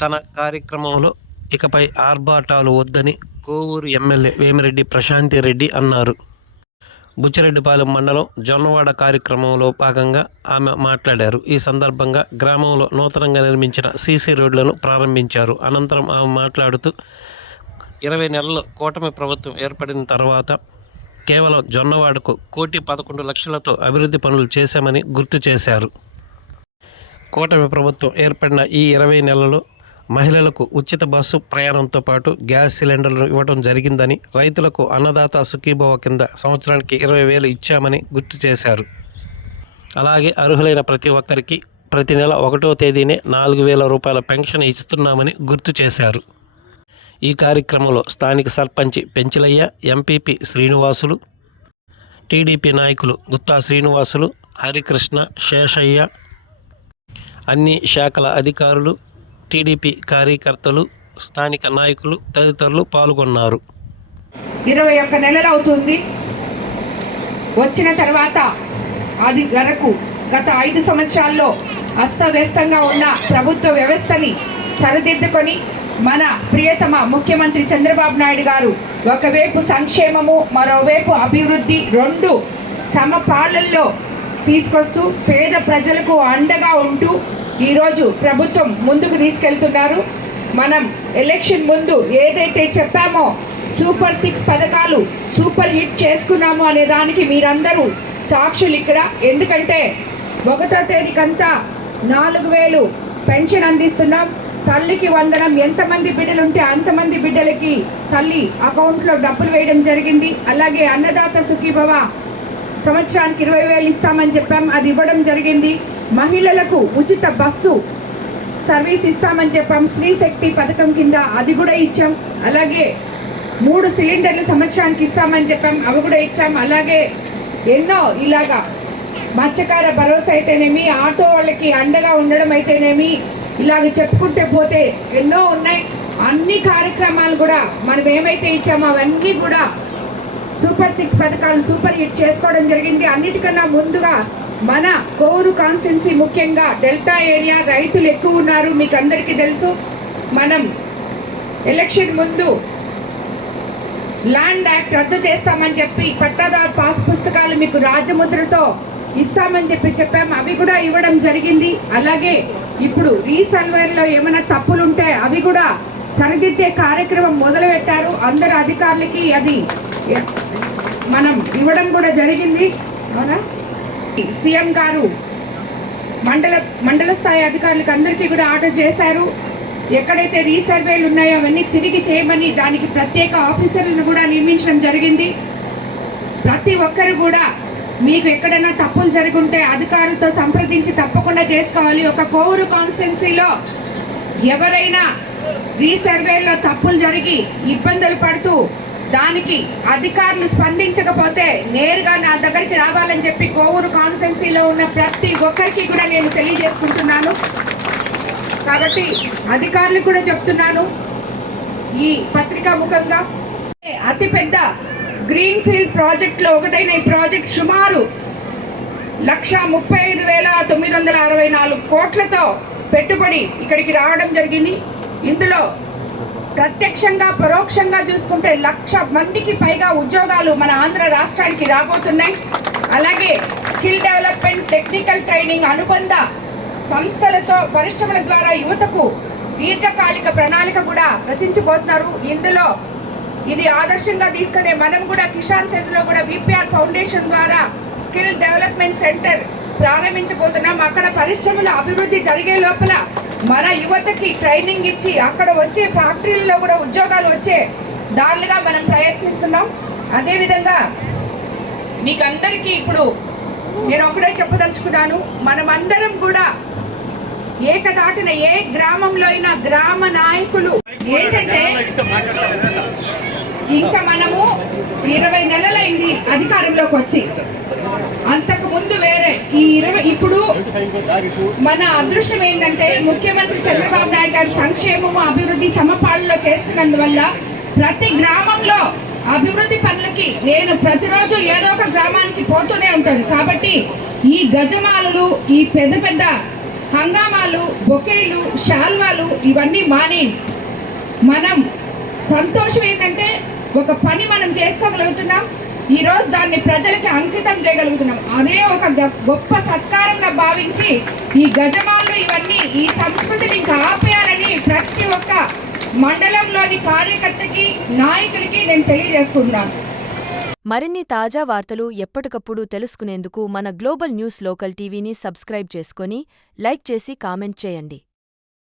తన కార్యక్రమంలో ఇకపై ఆర్భాటాలు వద్దని కోవూరు ఎమ్మెల్యే వేమిరెడ్డి ప్రశాంతిరెడ్డి అన్నారు. బుచ్చిరెడ్డిపాలెం మండలం జొన్నవాడ కార్యక్రమంలో భాగంగా ఆమె మాట్లాడారు. ఈ సందర్భంగా గ్రామంలో నూతనంగా నిర్మించిన సీసీ రోడ్లను ప్రారంభించారు. అనంతరం ఆమె మాట్లాడుతూ 20 నెలల్లో కూటమి ప్రభుత్వం ఏర్పడిన తర్వాత కేవలం జొన్నవాడకు 1,11,00,000తో అభివృద్ధి పనులు చేశామని గుర్తు చేశారు. కూటమి ప్రభుత్వం ఏర్పడిన ఈ 20 నెలల్లో మహిళలకు ఉచిత బస్సు ప్రయాణంతో పాటు గ్యాస్ సిలిండర్లు ఇవ్వడం జరిగిందని, రైతులకు అన్నదాత సుఖీభవ కింద సంవత్సరానికి 20,000 ఇచ్చామని గుర్తు చేశారు. అలాగే అర్హులైన ప్రతి ఒక్కరికి ప్రతి నెల 1వ తేదీనే 4,000 రూపాయల పెన్షన్ ఇస్తున్నామని గుర్తు చేశారు. ఈ కార్యక్రమంలో స్థానిక సర్పంచ్ పెంచిలయ్య, ఎంపీపీ శ్రీనివాసులు, టీడీపీ నాయకులు గుత్తా శ్రీనివాసులు, హరికృష్ణ, శేషయ్య, అన్ని శాఖల అధికారులు, టీడీపీ కార్యకర్తలు, స్థానిక నాయకులు తదితరులు పాల్గొన్నారు. 21 నెలలు అవుతుంది వచ్చిన తర్వాత అది వరకు గత 5 సంవత్సరాల్లో అస్తవ్యస్తంగా ఉన్న ప్రభుత్వ వ్యవస్థని సరిదిద్దుకొని మన ప్రియతమ ముఖ్యమంత్రి చంద్రబాబు నాయుడు గారు ఒకవైపు సంక్షేమము, మరోవైపు అభివృద్ధి రెండు సమపాలనలో తీసుకొస్తూ పేద ప్రజలకు అండగా ఉంటూ ఈరోజు ప్రభుత్వం ముందుకు తీసుకెళ్తున్నారు. మనం ఎలక్షన్ ముందు ఏదైతే చెప్పామో సూపర్ 6 పథకాలు సూపర్ హిట్ చేసుకున్నాము అనే దానికి మీరందరూ సాక్షులు ఇక్కడ. ఎందుకంటే 1వ తేదీకంతా 4,000 పెన్షన్ అందిస్తున్నాం. తల్లికి వందనం, ఎంతమంది బిడ్డలు ఉంటే అంతమంది బిడ్డలకి తల్లి అకౌంట్లో డబ్బులు వేయడం జరిగింది. అలాగే అన్నదాత సుఖీభవ సంవత్సరానికి 20,000 ఇస్తామని చెప్పాం, అది ఇవ్వడం జరిగింది. మహిళలకు ఉచిత బస్సు సర్వీస్ ఇస్తామని చెప్పాం, స్త్రీ శక్తి పథకం కింద అది కూడా ఇచ్చాం. అలాగే 3 సిలిండర్లు సంవత్సరానికి ఇస్తామని చెప్పాం, అవి కూడా ఇచ్చాం. అలాగే ఎన్నో ఇలాగా మత్స్యకార భరోసా అయితేనేమి, ఆటో వాళ్ళకి అండగా ఉండడం అయితేనేమి, ఇలాగ చెప్పుకుంటే పోతే ఎన్నో ఉన్నాయి. అన్ని కార్యక్రమాలు కూడా మనం ఏమైతే ఇచ్చామో అవన్నీ కూడా సూపర్ 6 పథకాలు సూపర్ హిట్ చేసుకోవడం జరిగింది. అన్నిటికన్నా ముందుగా మన కోవూరు కాన్స్టిట్యున్సీ ముఖ్యంగా డెల్టా ఏరియా రైతులు ఎక్కువ ఉన్నారు, మీకు అందరికీ తెలుసు. మనం ఎలక్షన్ ముందు ల్యాండ్ యాక్ట్ రద్దు చేస్తామని చెప్పి పట్టాదారు పాస్ పుస్తకాలు మీకు రాజముద్రతో ఇస్తామని చెప్పాం, అవి కూడా ఇవ్వడం జరిగింది. అలాగే ఇప్పుడు రీసర్వేలో ఏమైనా తప్పులుంటే అవి కూడా సరిదిద్దే కార్యక్రమం మొదలుపెట్టారు. అందరు అధికారులకి అది మనం ఇవ్వడం కూడా జరిగింది. అవునా, సీఎం గారు మండల స్థాయి అధికారులకు అందరికీ కూడా ఆర్డర్ చేశారు. ఎక్కడైతే రీసర్వేలు ఉన్నాయో అవన్నీ తిరిగి చేయమని దానికి ప్రత్యేక ఆఫీసర్లను కూడా నియమించడం జరిగింది. ప్రతి ఒక్కరు కూడా మీకు ఎక్కడైనా తప్పులు జరుగుంటే అధికారులతో సంప్రదించి తప్పకుండా చేసుకోవాలి. ఒక కోవూరు కాన్స్టిట్యున్సీలో ఎవరైనా రీసర్వేలో తప్పులు జరిగి ఇబ్బందులు పడుతూ దానికి అధికారులు స్పందించకపోతే నేరుగా నా దగ్గరికి రావాలని చెప్పి కోవూరు కాన్స్టిట్యున్సీలో ఉన్న ప్రతి ఒక్కరికి కూడా నేను తెలియజేసుకుంటున్నాను. కాబట్టి అధికారులకు కూడా చెప్తున్నాను ఈ పత్రికా ముఖంగా. అతిపెద్ద గ్రీన్ ఫీల్డ్ ప్రాజెక్టులో ఒకటైన ఈ ప్రాజెక్ట్ సుమారు 135,964 కోట్లతో పెట్టుబడి ఇక్కడికి రావడం జరిగింది. ఇందులో ప్రత్యక్షంగా పరోక్షంగా చూసుకుంటే 1,00,000 మందికి పైగా ఉద్యోగాలు మన ఆంధ్ర రాష్ట్రానికి రాబోతున్నాయి. అలాగే స్కిల్ డెవలప్మెంట్, టెక్నికల్ ట్రైనింగ్, అనుబంధ సంస్థలతో పరిశ్రమల ద్వారా యువతకు దీర్ఘకాలిక ప్రణాళిక కూడా రచించబోతున్నారు. ఇందులో ఇది ఆదర్శంగా తీసుకునే మనం కూడా కిసాన్ సెజ్లో కూడా విపిఆర్ ఫౌండేషన్ ద్వారా స్కిల్ డెవలప్మెంట్ సెంటర్ ప్రారంభించబోతున్నాం. అక్కడ పరిశ్రమల అభివృద్ధి జరిగే లోపల మన యువతకి ట్రైనింగ్ ఇచ్చి అక్కడ వచ్చే ఫ్యాక్టరీలలో కూడా ఉద్యోగాలు వచ్చే దారులుగా మనం ప్రయత్నిస్తున్నాం. అదేవిధంగా మీకు అందరికీ ఇప్పుడు నేను ఒకటే చెప్పదలుచుకున్నాను, మనమందరం కూడా ఏకదాటిన ఏ గ్రామంలో అయినా గ్రామ నాయకులు ఏంటంటే ఇంకా మనము 20 నెలలైంది అధికారంలోకి వచ్చి, అంతకు ముందు వేరే ఇప్పుడు మన అదృష్టం ఏంటంటే ముఖ్యమంత్రి చంద్రబాబు నాయుడు గారు సంక్షేమము అభివృద్ధి సమపాలనలో చేస్తున్నందువల్ల ప్రతి గ్రామంలో అభివృద్ధి పనులకి నేను ప్రతిరోజు ఏదో ఒక గ్రామానికి పోతూనే ఉంటాను. కాబట్టి ఈ గజమాలలు, ఈ పెద్ద పెద్ద హంగామాలు, బొకేలు, శాల్వాలు ఇవన్నీ మాని మనం సంతోషం ఏంటంటే ఒక పని మనం చేసుకోగలుగుతున్నాం. ఈరోజు దాన్ని ప్రజలకి అంకితం చేయగలుగుతున్నాం. అదే ఒక గొప్ప సత్కారంగా భావించి ఈ గజమాలు ఇవన్నీ ఈ సంస్కృతిని ఇంకా ఆపేయాలని ప్రతి ఒక్క మండలంలోని కార్యకర్తకి, నాయకులకి నేను తెలియజేసుకుంటున్నాను. మరిన్ని తాజా వార్తలు ఎప్పటికప్పుడు తెలుసుకునేందుకు మన గ్లోబల్ న్యూస్ లోకల్ టీవీని సబ్స్క్రైబ్ చేసుకొని లైక్ చేసి కామెంట్ చేయండి.